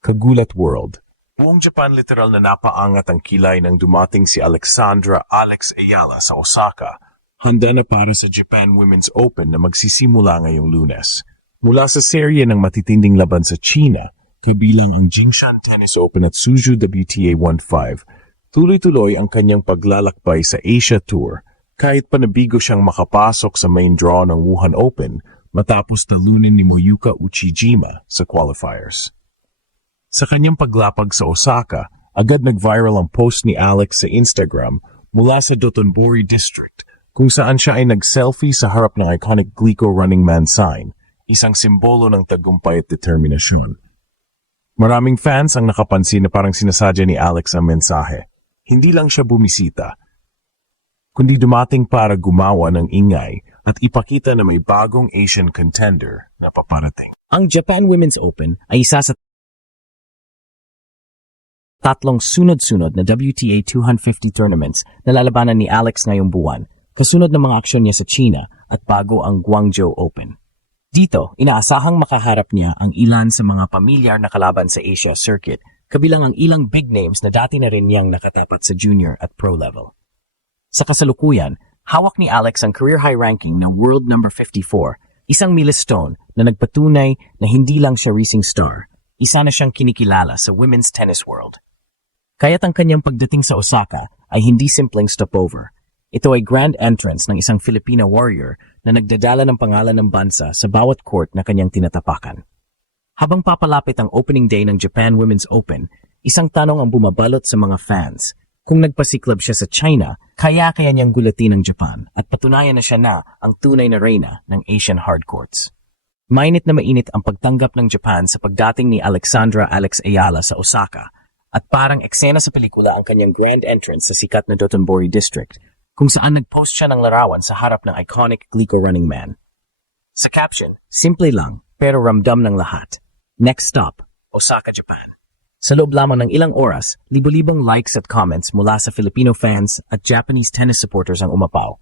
Kagulat World. Buong Japan literal na napaangat ang kilay nang dumating si Alexandra Alex Ayala sa Osaka. Handa na para sa Japan Women's Open na magsisimula ngayong Lunes. Mula sa serye ng matitinding laban sa China, kabilang ang Jingshan Tennis Open at Suzhou WTA 1-5, tuloy-tuloy ang kanyang paglalakbay sa Asia Tour kahit pa nabigo siyang makapasok sa main draw ng Wuhan Open matapos talunin ni Moyuka Uchijima sa qualifiers. Sa kanyang paglapag sa Osaka, agad nag-viral ang post ni Alex sa Instagram mula sa Dotonbori District kung saan siya ay nag-selfie sa harap ng iconic Glico Running Man sign, isang simbolo ng tagumpay at determinasyon. Maraming fans ang nakapansin na parang sinasadya ni Alex ang mensahe. Hindi lang siya bumisita, kundi dumating para gumawa ng ingay at ipakita na may bagong Asian contender na paparating. Ang Japan Women's Open ay isa sa tatlong sunod-sunod na WTA 250 tournaments na lalabanan ni Alex ngayong buwan, kasunod ng mga aksyon niya sa China at bago ang Guangzhou Open. Dito, inaasahang makaharap niya ang ilan sa mga pamilyar na kalaban sa Asia Circuit, kabilang ang ilang big names na dati na rin niyang nakatapat sa junior at pro level. Sa kasalukuyan, hawak ni Alex ang career high ranking na world number 54, isang milestone na nagpatunay na hindi lang siya racing star, isa na siyang kinikilala sa women's tennis world. Kaya't ang kanyang pagdating sa Osaka ay hindi simpleng stopover. Ito ay grand entrance ng isang Filipina warrior na nagdadala ng pangalan ng bansa sa bawat court na kanyang tinatapakan. Habang papalapit ang opening day ng Japan Women's Open, isang tanong ang bumabalot sa mga fans. Kung nagpasiklab siya sa China, kaya niyang gulatin ng Japan at patunayan na siya na ang tunay na reyna ng Asian hardcourts. Mainit na mainit ang pagtanggap ng Japan sa pagdating ni Alexandra Alex Ayala sa Osaka at parang eksena sa pelikula ang kanyang grand entrance sa sikat na Dotonbori District kung saan nag-post siya ng larawan sa harap ng iconic Glico Running Man. Sa caption, simple lang pero ramdam ng lahat. Next stop, Osaka, Japan. Sa loob lamang ng ilang oras, libo-libong likes at comments mula sa Filipino fans at Japanese tennis supporters ang umapaw.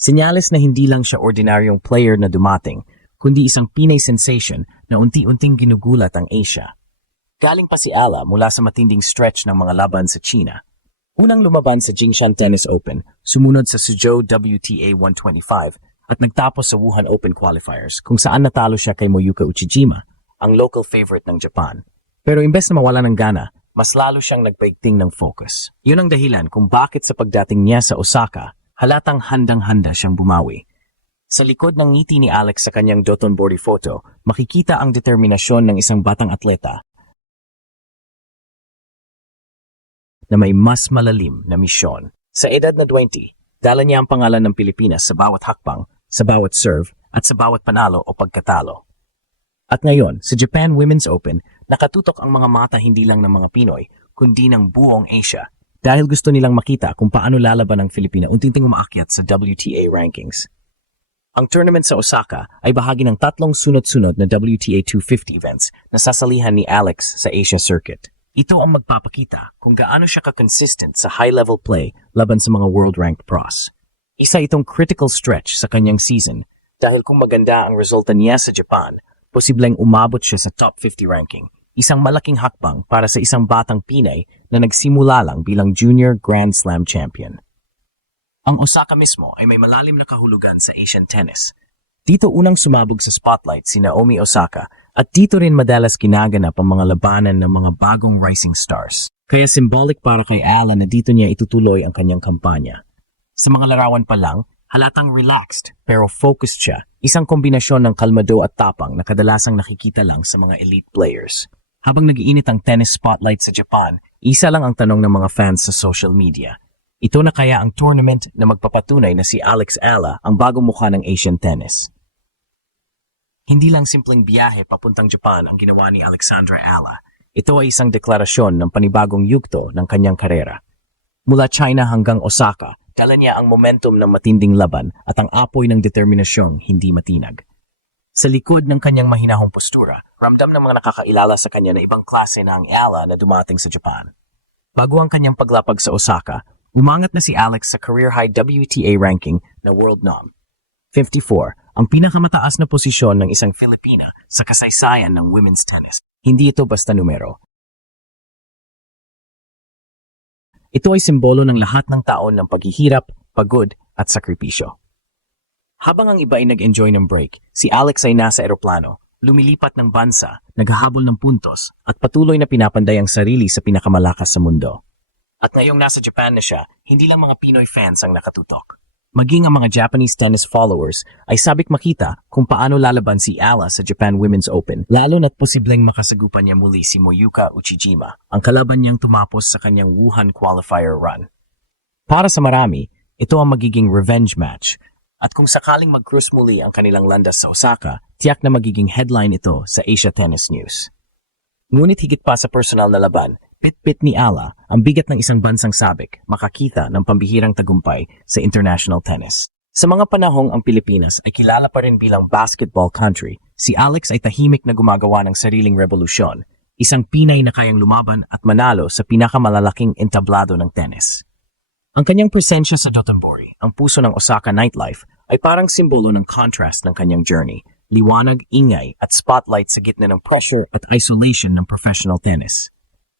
Senyales na hindi lang siya ordinaryong player na dumating, kundi isang Pinay sensation na unti-unting ginugulat ang Asia. Galing pa si Ala mula sa matinding stretch ng mga laban sa China. Unang lumaban sa Jingshan Tennis Open, sumunod sa Suzhou WTA 125 at nagtapos sa Wuhan Open qualifiers kung saan natalo siya kay Moyuka Uchijima, ang local favorite ng Japan. Pero imbes na mawala ng gana, mas lalo siyang nagpaigting ng focus. Yun ang dahilan kung bakit sa pagdating niya sa Osaka, halatang handang-handa siyang bumawi. Sa likod ng ngiti ni Alex sa kanyang Dotonbori photo, makikita ang determinasyon ng isang batang atleta na may mas malalim na misyon. Sa edad na 20, dala niya ang pangalan ng Pilipinas sa bawat hakbang, sa bawat serve, at sa bawat panalo o pagkatalo. At ngayon, sa Japan Women's Open, nakatutok ang mga mata hindi lang ng mga Pinoy, kundi ng buong Asia, dahil gusto nilang makita kung paano lalaban ang Filipina unti-unting umaakyat sa WTA rankings. Ang tournament sa Osaka ay bahagi ng tatlong sunod-sunod na WTA 250 events na sasalihan ni Alex sa Asia Circuit. Ito ang magpapakita kung gaano siya ka-consistent sa high-level play laban sa mga world-ranked pros. Isa itong critical stretch sa kanyang season dahil kung maganda ang resulta niya sa Japan, posibleng umabot siya sa top 50 ranking, isang malaking hakbang para sa isang batang Pinay na nagsimula lang bilang junior Grand Slam champion. Ang Osaka mismo ay may malalim na kahulugan sa Asian tennis. Dito unang sumabog sa spotlight si Naomi Osaka at dito rin madalas ginaganap ang mga labanan ng mga bagong rising stars. Kaya symbolic para kay Ala na dito niya itutuloy ang kanyang kampanya. Sa mga larawan pa lang, halatang relaxed pero focused siya, isang kombinasyon ng kalmado at tapang na kadalasang nakikita lang sa mga elite players. Habang nag-iinit ang tennis spotlight sa Japan, isa lang ang tanong ng mga fans sa social media. Ito na kaya ang tournament na magpapatunay na si Alex Ala ang bagong mukha ng Asian tennis. Hindi lang simpleng biyahe papuntang Japan ang ginawa ni Alexandra Ala. Ito ay isang deklarasyon ng panibagong yugto ng kanyang karera. Mula China hanggang Osaka, dala niya ang momentum ng matinding laban at ang apoy ng determinasyong hindi matinag. Sa likod ng kanyang mahinahong postura, ramdam ng mga nakakailala sa kanya na ibang klase na ang Ala na dumating sa Japan. Bago ang kanyang paglapag sa Osaka, umangat na si Alex sa career-high WTA ranking na World Nom. 54, ang pinakamataas na posisyon ng isang Filipina sa kasaysayan ng women's tennis. Hindi ito basta numero. Ito ay simbolo ng lahat ng taon ng paghihirap, pagod at sakripisyo. Habang ang iba ay nag-enjoy ng break, si Alex ay nasa eroplano, lumilipat ng bansa, naghahabol ng puntos, at patuloy na pinapanday ang sarili sa pinakamalakas sa mundo. At ngayong nasa Japan na siya, hindi lang mga Pinoy fans ang nakatutok. Maging ang mga Japanese tennis followers ay sabik makita kung paano lalaban si Ala sa Japan Women's Open, lalo na't posibleng makasagupan niya muli si Moyuka Uchijima, ang kalaban niyang tumapos sa kanyang Wuhan qualifier run. Para sa marami, ito ang magiging revenge match, at kung sakaling mag-cruise muli ang kanilang landas sa Osaka, tiyak na magiging headline ito sa Asia Tennis News. Ngunit higit pa sa personal na laban, pit-pit ni Ala ang bigat ng isang bansang sabik makakita ng pambihirang tagumpay sa international tennis. Sa mga panahong ang Pilipinas ay kilala pa rin bilang basketball country, si Alex ay tahimik na gumagawa ng sariling revolusyon, isang Pinay na kayang lumaban at manalo sa pinakamalalaking entablado ng tennis. Ang kanyang presensya sa Dotonbori, ang puso ng Osaka nightlife, ay parang simbolo ng contrast ng kanyang journey, liwanag, ingay at spotlight sa gitna ng pressure at isolation ng professional tennis.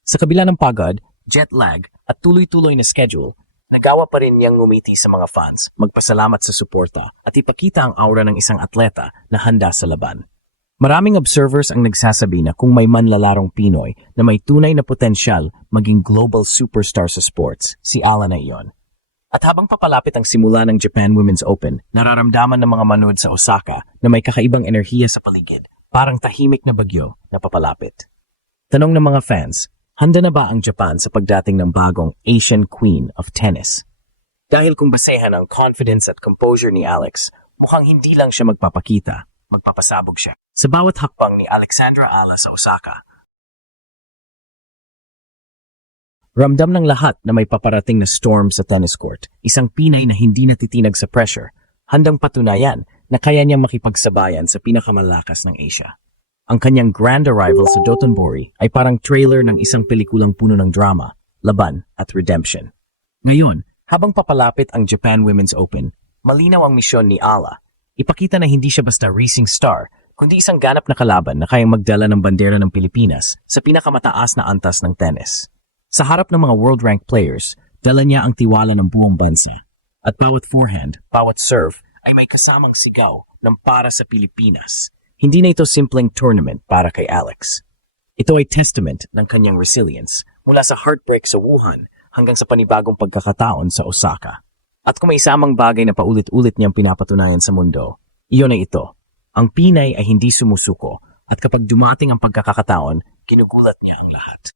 Sa kabila ng pagod, jet lag at tuloy-tuloy na schedule, nagawa pa rin niyang ngumiti sa mga fans, magpasalamat sa suporta at ipakita ang aura ng isang atleta na handa sa laban. Maraming observers ang nagsasabi na kung may manlalarong Pinoy na may tunay na potensyal maging global superstar sa sports, si Ala na iyon. At habang papalapit ang simula ng Japan Women's Open, nararamdaman ng mga manood sa Osaka na may kakaibang enerhiya sa paligid, parang tahimik na bagyo na papalapit. Tanong ng mga fans, handa na ba ang Japan sa pagdating ng bagong Asian Queen of Tennis? Dahil kung basehan ang confidence at composure ni Alex, mukhang hindi lang siya magpapakita, magpapasabog siya. Sa bawat hakbang ni Alexandra Ala sa Osaka, ramdam ng lahat na may paparating na storm sa tennis court, isang Pinay na hindi natitinag sa pressure, handang patunayan na kaya niyang makipagsabayan sa pinakamalakas ng Asia. Ang kanyang grand arrival sa Dotonbori ay parang trailer ng isang pelikulang puno ng drama, laban at redemption. Ngayon, habang papalapit ang Japan Women's Open, malinaw ang misyon ni Ala. Ipakita na hindi siya basta racing star, kundi isang ganap na kalaban na kayang magdala ng bandera ng Pilipinas sa pinakamataas na antas ng tennis. Sa harap ng mga world-ranked players, dala niya ang tiwala ng buong bansa. At bawat forehand, bawat serve, ay may kasamang sigaw ng para sa Pilipinas. Hindi na ito simpleng tournament para kay Alex. Ito ay testament ng kanyang resilience mula sa heartbreak sa Wuhan hanggang sa panibagong pagkakataon sa Osaka. At kung may isamang bagay na paulit-ulit niyang pinapatunayan sa mundo, iyon ay ito. Ang Pinay ay hindi sumusuko at kapag dumating ang pagkakataon, ginugulat niya ang lahat.